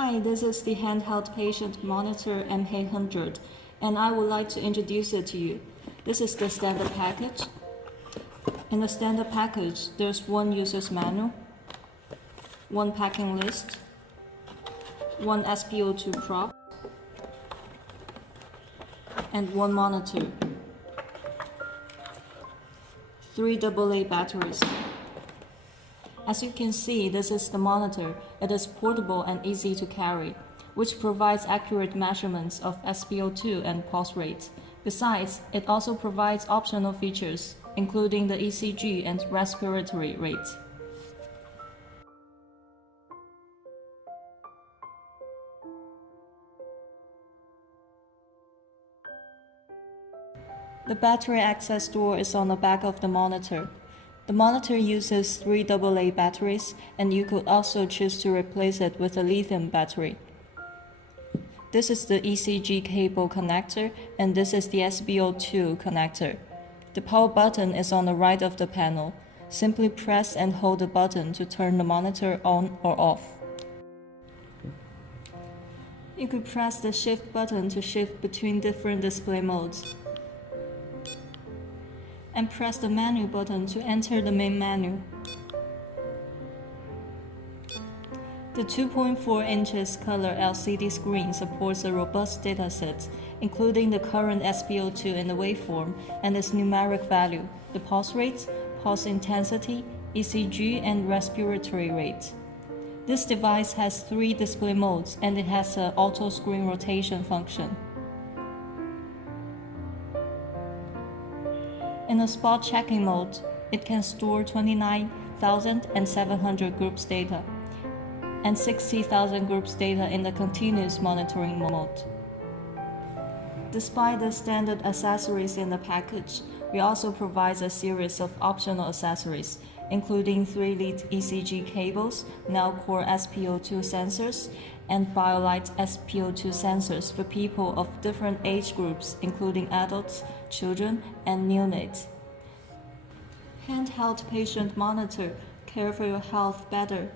Hi, this is the handheld patient monitor M800, and I would like to introduce it to you. This is the standard package. In the standard package, there's one user's manual, one packing list, one SpO2 prop, and one monitor, 3 AA batteries. As you can see, this is the monitor. It is portable and easy to carry, which provides accurate measurements of SpO2 and pulse rate. Besides, it also provides optional features, including the ECG and respiratory rate. The battery access door is on the back of the monitor. The monitor uses 3 AA batteries, and you could also choose to replace it with a lithium battery. This is the ECG cable connector, and this is the SpO2 connector. The power button is on the right of the panel. Simply press and hold the button to turn the monitor on or off. You could press the shift button to shift between different display modes, and press the menu button to enter the main menu. The 2.4 inches color LCD screen supports a robust dataset, including the current SpO2 in the waveform and its numeric value, the pulse rate, pulse intensity, ECG, and respiratory rate. This device has 3 display modes, and it has an auto screen rotation function. In the spot checking mode, it can store 29,700 groups data and 60,000 groups data in the continuous monitoring mode. Despite the standard accessories in the package, we also provide a series of optional accessories, including 3-lead ECG cables, Nellcore SpO2 sensors, and Biolight SpO2 sensors for people of different age groups, including adults, children, and neonates. Handheld patient monitor. Care for your health better.